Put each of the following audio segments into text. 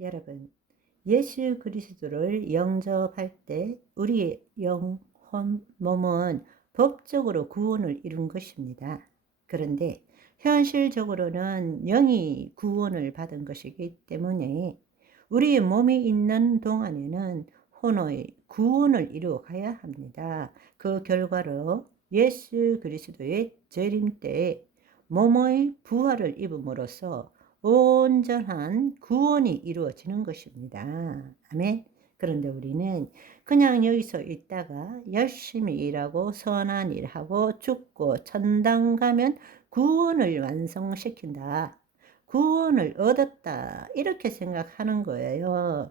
여러분, 예수 그리스도를 영접할 때 우리의 영혼, 몸은 법적으로 구원을 이룬 것입니다. 그런데 현실적으로는 영이 구원을 받은 것이기 때문에 우리의 몸이 있는 동안에는 혼의 구원을 이루어 가야 합니다. 그 결과로 예수 그리스도의 재림 때에 몸의 부활을 입음으로써 온전한 구원이 이루어지는 것입니다. 아멘. 그런데 우리는 그냥 여기서 있다가 열심히 일하고 선한 일하고 죽고 천당 가면 구원을 완성시킨다. 구원을 얻었다. 이렇게 생각하는 거예요.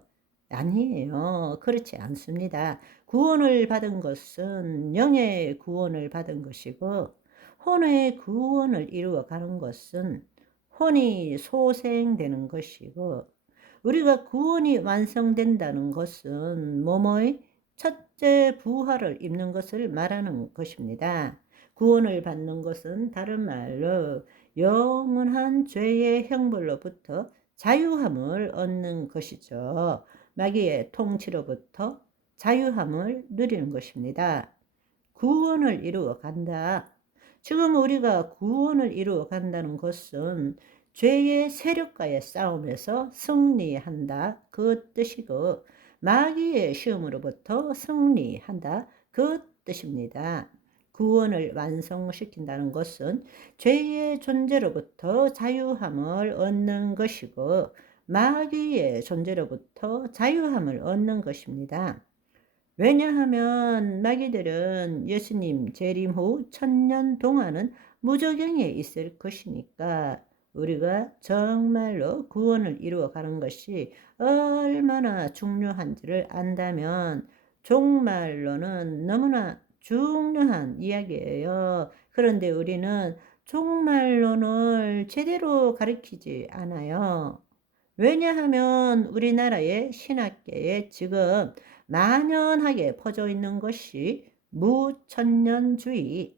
아니에요. 그렇지 않습니다. 구원을 받은 것은 영의 구원을 받은 것이고 혼의 구원을 이루어 가는 것은 혼이 소생되는 것이고 우리가 구원이 완성된다는 것은 몸의 첫째 부활을 입는 것을 말하는 것입니다. 구원을 받는 것은 다른 말로 영원한 죄의 형벌로부터 자유함을 얻는 것이죠. 마귀의 통치로부터 자유함을 누리는 것입니다. 구원을 이루어 간다. 지금 우리가 구원을 이루어 간다는 것은 죄의 세력과의 싸움에서 승리한다. 그 뜻이고, 마귀의 시험으로부터 승리한다. 그 뜻입니다. 구원을 완성시킨다는 것은 죄의 존재로부터 자유함을 얻는 것이고, 마귀의 존재로부터 자유함을 얻는 것입니다. 왜냐하면 마귀들은 예수님 재림 후 천년 동안은 무적경에 있을 것이니까 우리가 정말로 구원을 이루어 가는 것이 얼마나 중요한지를 안다면 정말로는 너무나 중요한 이야기예요. 그런데 우리는 종말론을 제대로 가르치지 않아요. 왜냐하면 우리나라의 신학계에 지금 만연하게 퍼져 있는 것이 무천년주의,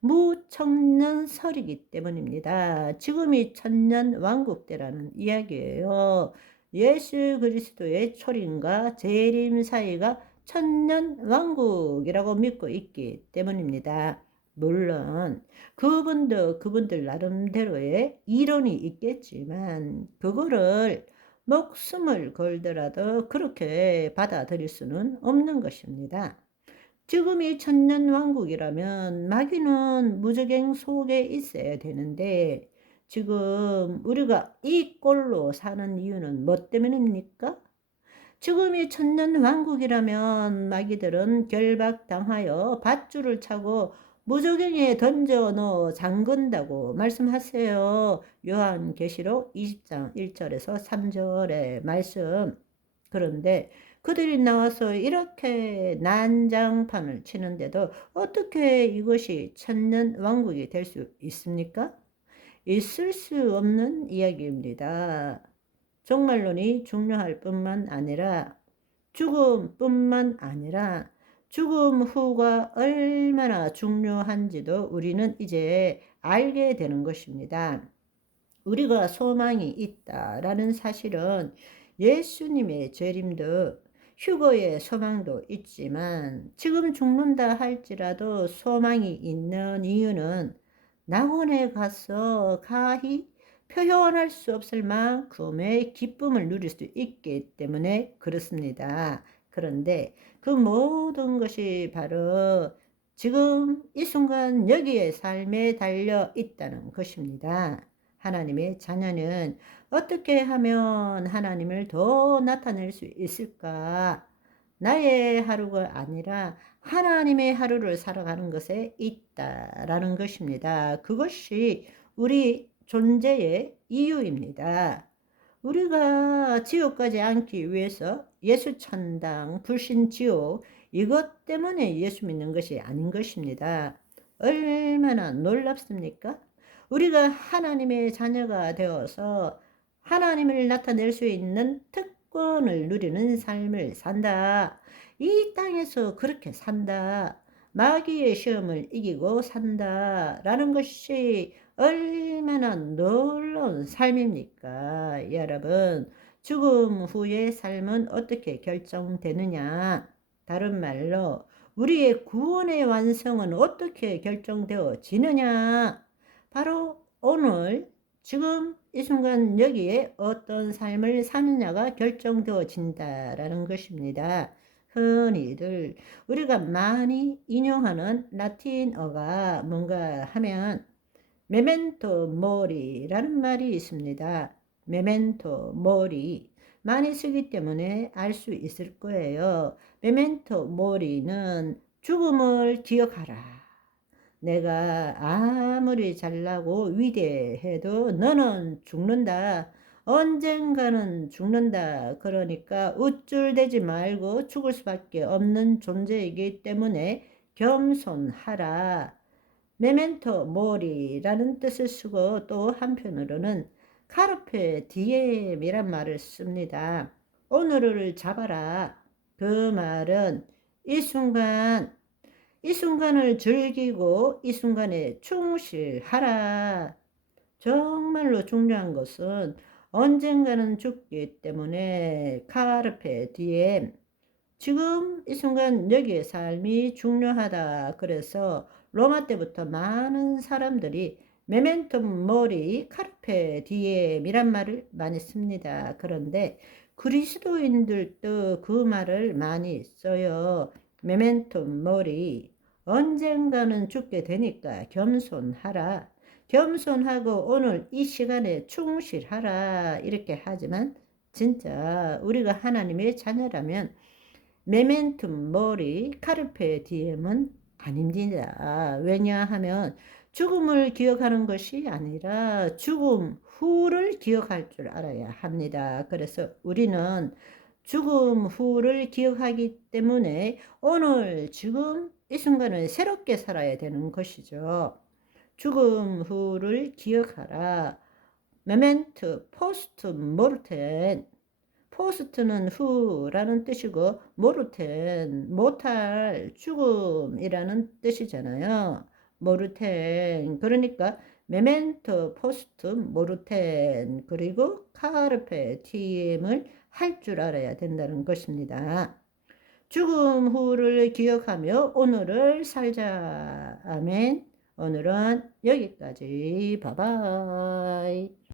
무천년설이기 때문입니다. 지금이 천년 왕국 때라는 이야기예요. 예수 그리스도의 초림과 재림 사이가 천년 왕국이라고 믿고 있기 때문입니다. 물론 그분도 그분들 나름대로의 이론이 있겠지만 그거를 목숨을 걸더라도 그렇게 받아들일 수는 없는 것입니다. 지금이 천년 왕국이라면 마귀는 무적행 속에 있어야 되는데 지금 우리가 이 꼴로 사는 이유는 뭐 때문입니까? 지금이 천년 왕국이라면 마귀들은 결박당하여 밧줄을 차고 무적행에 던져 넣어 잠근다고 말씀하세요. 요한계시록 20장 1절에서 3절의 말씀. 그런데 그들이 나와서 이렇게 난장판을 치는데도 어떻게 이것이 천년 왕국이 될 수 있습니까? 있을 수 없는 이야기입니다. 종말론이 중요할 뿐만 아니라 죽음뿐만 아니라 죽음 후가 얼마나 중요한지도 우리는 이제 알게 되는 것입니다. 우리가 소망이 있다라는 사실은 예수님의 재림도 휴거의 소망도 있지만 지금 죽는다 할지라도 소망이 있는 이유는 낙원에 가서 가히 표현할 수 없을 만큼의 기쁨을 누릴 수 있기 때문에 그렇습니다. 그런데 그 모든 것이 바로 지금 이 순간 여기에 삶에 달려 있다는 것입니다. 하나님의 자녀는 어떻게 하면 하나님을 더 나타낼 수 있을까? 나의 하루가 아니라 하나님의 하루를 살아가는 것에 있다라는 것입니다. 그것이 우리 존재의 이유입니다. 우리가 지옥 가지 않기 위해서 예수 천당, 불신 지옥 이것 때문에 예수 믿는 것이 아닌 것입니다. 얼마나 놀랍습니까? 우리가 하나님의 자녀가 되어서 하나님을 나타낼 수 있는 특권을 누리는 삶을 산다. 이 땅에서 그렇게 산다. 마귀의 시험을 이기고 산다. 라는 것이 얼마나 놀라운 삶입니까? 여러분, 죽음 후의 삶은 어떻게 결정되느냐? 다른 말로 우리의 구원의 완성은 어떻게 결정되어지느냐? 바로 오늘 지금 이 순간 여기에 어떤 삶을 사느냐가 결정되어진다라는 것입니다. 흔히들 우리가 많이 인용하는 라틴어가 뭔가 하면 메멘토 모리라는 말이 있습니다. 메멘토 모리 많이 쓰기 때문에 알 수 있을 거예요. 메멘토 모리는 죽음을 기억하라. 내가 아무리 잘나고 위대해도 너는 죽는다. 언젠가는 죽는다. 그러니까 우쭐대지 말고 죽을 수밖에 없는 존재이기 때문에 겸손하라. 메멘토 모리라는 뜻을 쓰고 또 한편으로는 카르페 디엠이란 말을 씁니다. 오늘을 잡아라. 그 말은 이 순간, 이 순간을 즐기고 이 순간에 충실하라. 정말로 중요한 것은 언젠가는 죽기 때문에 카르페 디엠. 지금 이 순간 여기의 삶이 중요하다. 그래서 로마 때부터 많은 사람들이 메멘텀 모리 카르페 디엠이란 말을 많이 씁니다. 그런데 그리스도인들도 그 말을 많이 써요. 메멘텀 모리 언젠가는 죽게 되니까 겸손하라. 겸손하고 오늘 이 시간에 충실하라. 이렇게 하지만 진짜 우리가 하나님의 자녀라면 메멘툼 모리 카르페 디엠은 아닙니다. 왜냐하면 죽음을 기억하는 것이 아니라 죽음 후를 기억할 줄 알아야 합니다. 그래서 우리는 죽음 후를 기억하기 때문에 오늘 지금 이 순간을 새롭게 살아야 되는 것이죠. 죽음 후를 기억하라. 메멘트 포스트 모르텐 포스트는 후라는 뜻이고 모르텐 못할 죽음이라는 뜻이잖아요. 모르텐 그러니까 메멘토 포스트 모르텐 그리고 카르페 디엠을 할 줄 알아야 된다는 것입니다. 죽음 후를 기억하며 오늘을 살자. 아멘. 오늘은 여기까지. 바바이.